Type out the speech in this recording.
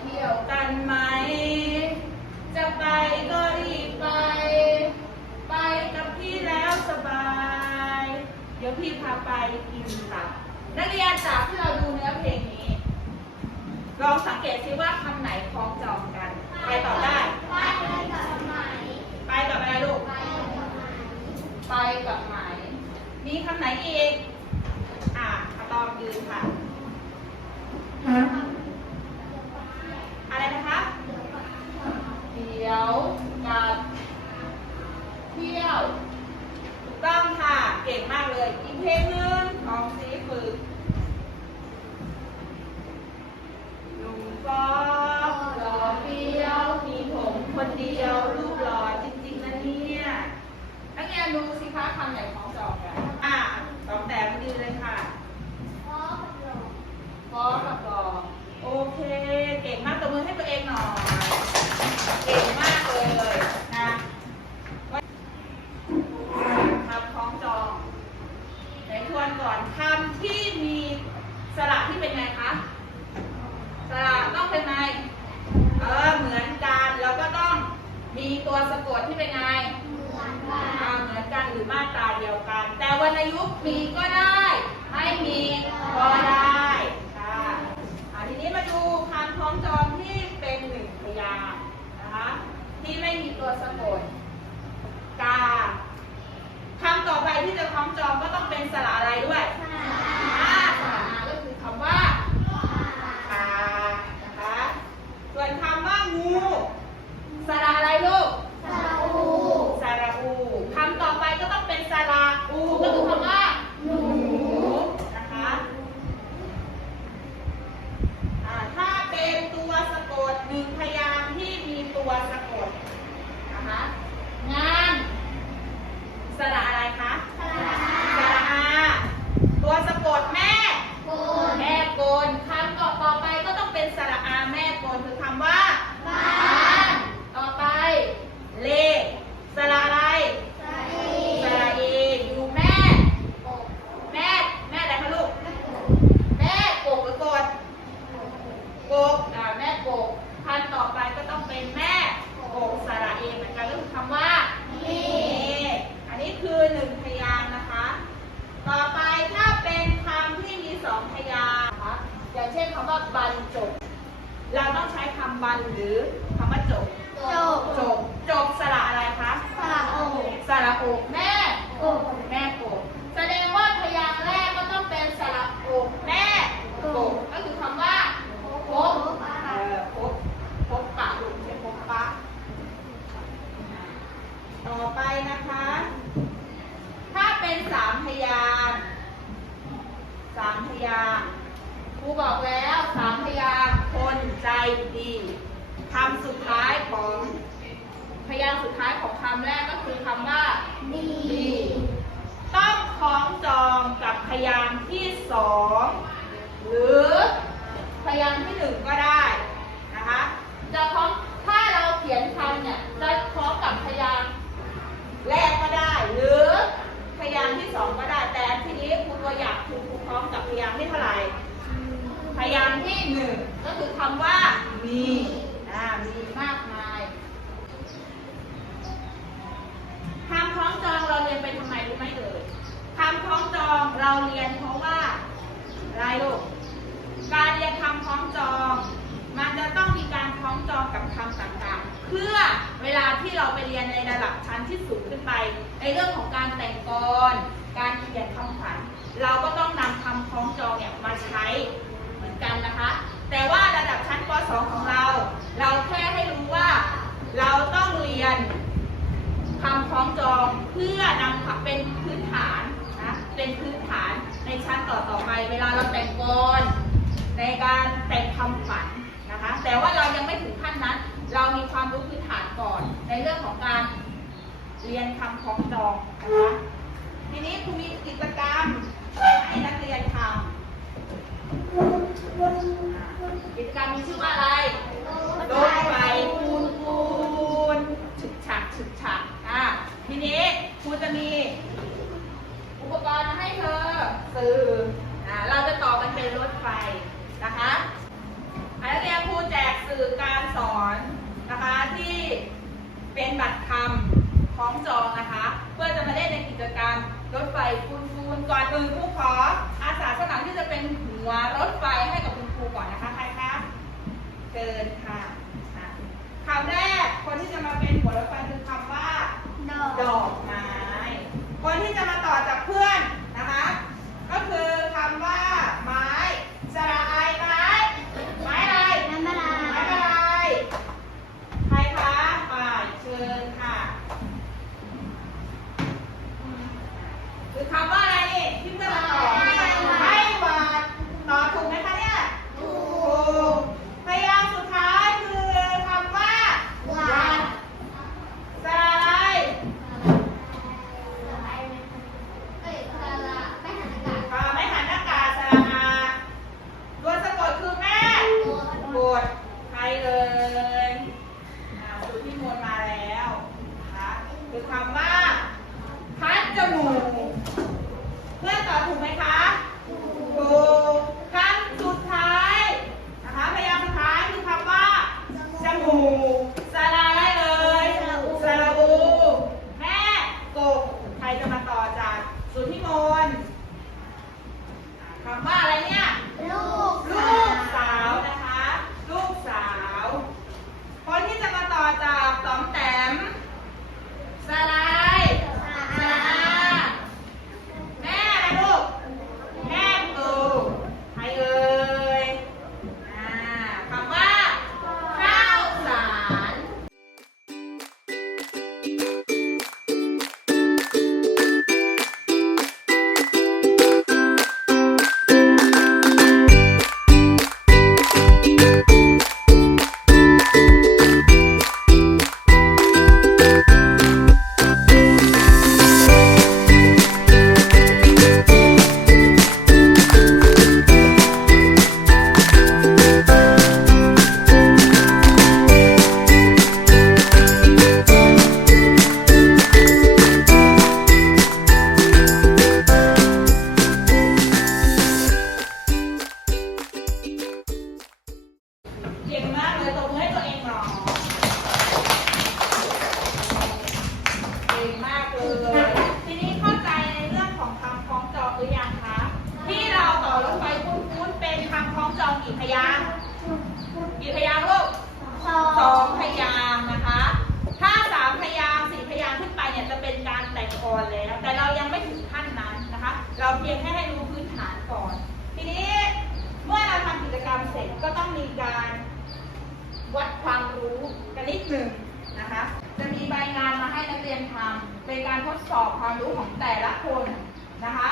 เที่ยวกันไหม จะไปก็รีบไป ไปกับพี่แล้วสบาย เดี๋ยวพี่พาไปกินจับนักเรียนจากที่เราดูเนื้อเพลงนี้ ลองสังเกตซิว่าคำไหนคล้องจองกัน ใครตอบได้ ไปกับไหม ไปกับอะไรลูก ไปกับไหม ไปกับไหม มีคำไหนอีก อะอะตอมยืนค่ะ อะไรนะคะ เดี๋ยวกับเที่ยว ถูกต้องค่ะ เก่งมากเลย อีกเพลงหนึ่งของสีฝึกหนุ่มก็หล่อเฟี้ยวมีผมคนเดียวรูปหล่อจริงๆนะเนี่ยนักเรียนดูสิคะคำไหนของจอง ที่เป็นไงคะสระต้องเป็นไงเออเหมือนกันแล้วก็ต้องมีตัวสะกดที่เป็นไงเหมือนกันหรือมาตราเดียวกัน แต่วรรณยุกต์มีก็ได้ ไม่มีก็ได้ค่ะทีนี้มาดูคำคล้องจองที่เป็นหนึ่งพยางนะคะที่ไม่มีตัวสะกดกาคำต่อไปที่จะคล้องจองก็ต้องเป็นสระอะไรด้วยอ่าสระอาก็คือคำว่าคานะคะ ส่วนคำว่างูส ระอะไรลูก สระอู สระอูคำต่อไปก็ต้องเป็นสระอูก็คือคำว่าหนูนะคะอ่าถ้าเป็นตัวสะกดหนึ่งพยางค์ที่มีตัวสะกดนะคะงานสระอะไรคะ สระ สระอา ตัวสะกดแม่ โกน แม่โกนคำต่อต่อไปก็ต้องเป็นสระอาแม่โกนคือคำว่า บ้า บ้าน นต่อไป เลสระอะไร สระเอ สระเออยู่แม่ กบ แม่ แม่อะไรคะลูก แม่กบหรือกดกบอ่าแม่กบพันต่อไปก็ต้องเป็นแม่กบสระเอเหมือนกันก็คือคำว่า เอ เออันนี้คือหนึ่งพยางค์นะคะ ต่อไปถ้าเป็นคำที่มีสองพยางค์นะคะอย่างเช่นคำว่า บรรจบ เราต้องใช้คำบรรหรือคำว่าจบ จบ จบ จบสระอะไรคะ สระโอ สระโอกแม่กบแม่โกบแสดงว่าพยางค์แรกก็ต้องเป็นสระโอกแม่โกบก็คือคำว่าพบเอ่อพบพบปะลูกใช่พบปะต่อไปนะคะ ถ้าเป็นสามพยางค์สามพยางค์ครูบอกแล้วสามพยางค์คนใจดีคำสุดท้ายของพยางค์สุด ท้ายของคำแรกก็คือคำว่าดีดี ต้องคล้องจองกับพยางค์ที่สองหรือพยางค์ที่หนึ่งก็ได้นะคะจะคล้องถ้าเราเขียนคำเนี่ยจะคล้องกับพยางค์แรกก็ได้ หรือพยางค์ที่สองก็ได้ แต่ทีนี้ครูตัวอย่างคือครูคล้องกับพยางค์ที่เท่าไหร่ พยางค์ที่หนึ่งก็คือคำว่ามีอ่ามีมากมายคำคล้องจองเราเรียนไปทำไมรู้ไหมเอ่ยคำคล้องจองเราเรียนเพราะว่าอะไร ลูก การเรียนคำคล้องจอง มันจะต้องมีการคล้องจองกับคำต่างๆ เพื่อเวลาที่เราไปเรียนในระดับชั้นที่สูงขึ้นไป ในเรื่องของการแต่งกรการเขียนคำขวัญ เราก็ต้องนำคำคล้องจองเนี่ยมาใช้เหมือนกันนะคะ แต่ว่าระดับชั้นป .2 ของเรา เราแค่ให้รู้ว่าเราต้องเรียนคำคล้องจองเพื่อนำเป็นพื้ ต่อต่อๆไป เวลาเราแต่งกรในการแต่งคำขวัญนะคะ แต่ว่าเรายังไม่ถึงขั้นนั้น เรามีความรู้พื้นฐานก่อน ในเรื่องของการเรียนคำคล้องจองนะคะทีนี้ครูมีกิจกรรมให้นักเรียนทำกิจกรรมมีชื่อว่าอะไรรถไฟปูนปูนฉึกฉักฉึกอะทีนี้ครูจะมีอุป ซ็นบัตรคำคล้องจองนะคะ เพื่อจะมาเล่นในกิจกรรมรถไฟฟูนฟูนก่อนอื่นครูขอ อาสาสมัครที่จะเป็นหัวรถไฟให้กับคุณครูก่อนนะคะใครคะเชิญค่ะอะคำแรกคนที่จะมาเป็นหัวรถไฟคือคำว่า ดอกดอกไม้ คนที่จะมาต่อจากเพื่อนนะคะ ก็คือ รแต่งกรแล้ว แต่เรายังไม่ถึงขั้นนั้นนะคะ เราเพียงแค่ให้รู้พื้นฐานก่อน ทีนี้เมื่อเราทำกิจกรรมเสร็จก็ต้องมีการวัดความรู้กันนิดหนึ่งนะคะ จะมีใบงานมาให้นักเรียนทำเป็นการทดสอบความรู้ของแต่ละคนนะคะ